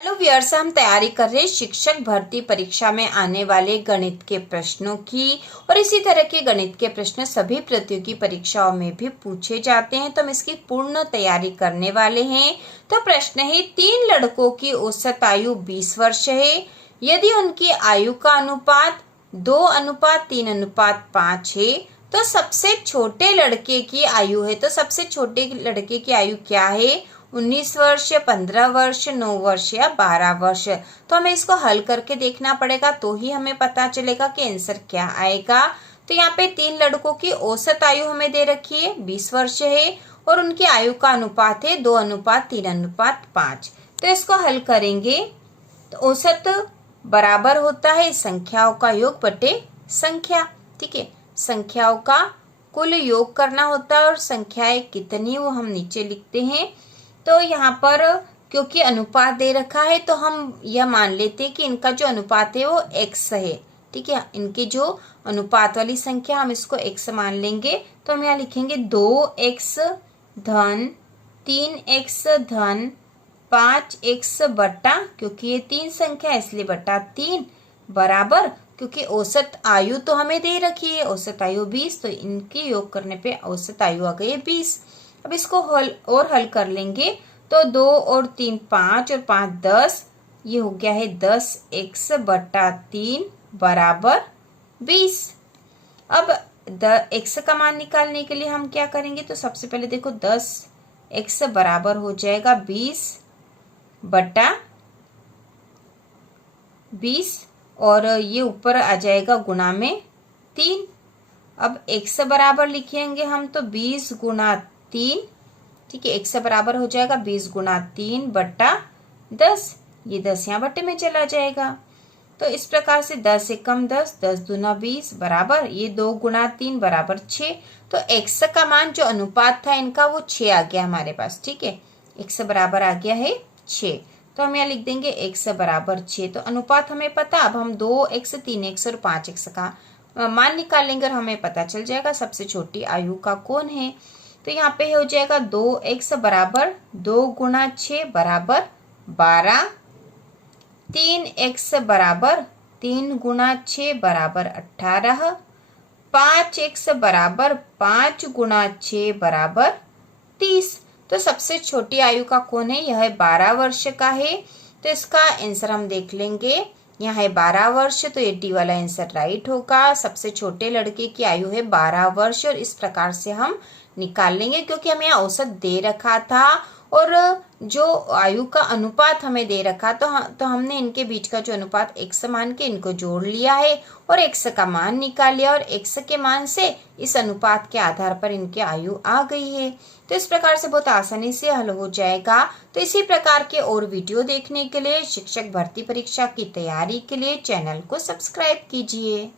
Hello viewers, हम तैयारी कर रहे हैं शिक्षक भर्ती परीक्षा में आने वाले गणित के प्रश्नों की। और इसी तरह के गणित के प्रश्न सभी प्रतियोगी परीक्षाओं में भी पूछे जाते हैं, तो हम इसकी पूर्ण तैयारी करने वाले हैं। तो प्रश्न है, 3 लड़कों की औसत आयु 20 वर्ष है। यदि उनकी आयु का अनुपात 2:3:5 है तो सबसे छोटे लड़के की आयु है। तो सबसे छोटे लड़के की आयु क्या है? 19 वर्ष, 15 वर्ष, 9 वर्ष या 12 वर्ष। तो हमें इसको हल करके देखना पड़ेगा, तो ही हमें पता चलेगा कि आंसर क्या आएगा। तो यहाँ पे 3 लड़कों की औसत आयु हमें दे रखी है, 20 वर्ष है, और उनकी आयु का अनुपात है 2:3:5। तो इसको हल करेंगे तो औसत बराबर होता है संख्याओं का योग बटे संख्या। ठीक है, संख्याओं का कुल योग करना होता है, और संख्याएं कितनी वो हम नीचे लिखते हैं। तो यहाँ पर क्योंकि अनुपात दे रखा है तो हम यह मान लेते हैं कि इनका जो अनुपात है वो x है। ठीक है, इनकी जो अनुपात वाली संख्या हम इसको x मान लेंगे। तो हम यहाँ लिखेंगे 2x धन 3x धन 5x बटा, क्योंकि ये 3 संख्या इसलिए बटा 3, बराबर, क्योंकि औसत आयु तो हमें दे रखी है, औसत आयु 20, तो इनकी योग करने पे औसत आयु आ गई है 20। अब इसको हल कर लेंगे तो 2 और 3 5 और 5 10, ये हो गया है 10x बटा 3 बराबर 20। अब x का मान निकालने के लिए हम क्या करेंगे? तो सबसे पहले देखो 10x बराबर हो जाएगा 20 बटा 20, और ये ऊपर आ जाएगा गुणा में 3। अब x बराबर लिखेंगे हम तो 20 गुणा 3। ठीक है, x बराबर हो जाएगा 20 गुणा 3 बटा 10। ये 10 यहाँ बटे में चला जाएगा। तो इस प्रकार से 10 एकम 10, 10 दूना 20 बराबर, ये 2 गुणा 3 बराबर 6। तो x का मान जो अनुपात था इनका वो 6 आ गया हमारे पास। ठीक है, x बराबर आ गया है 6। तो हम यहाँ लिख देंगे x बराबर 6। तो अनुपात हमें पता, अब हम 2x, 3x और 5x का मान निकालेंगे और हमें पता चल जाएगा सबसे छोटी आयु का कौन है। तो यहाँ पे हो जाएगा 2x बराबर 2 गुणा 6 बराबर 12, 3x बराबर 3 गुणा 6 बराबर 18, 5x बराबर 5 गुणा 6 बराबर 30। तो सबसे छोटी आयु का कौन है? यह 12 वर्ष का है। तो इसका आंसर हम देख लेंगे, यहाँ है 12 वर्ष, तो ये डी वाला आंसर राइट होगा। सबसे छोटे लड़के की आयु है 12 वर्ष, और इस प्रकार से हम निकाल लेंगे, क्योंकि हमें यहाँ औसत दे रखा था और जो आयु का अनुपात हमें दे रखा, तो हमने इनके बीच का जो अनुपात x मान के इनको जोड़ लिया है और x का मान निकाल लिया, और x के मान से इस अनुपात के आधार पर इनकी आयु आ गई है। तो इस प्रकार से बहुत आसानी से हल हो जाएगा। तो इसी प्रकार के और वीडियो देखने के लिए, शिक्षक भर्ती परीक्षा की तैयारी के लिए चैनल को सब्सक्राइब कीजिए।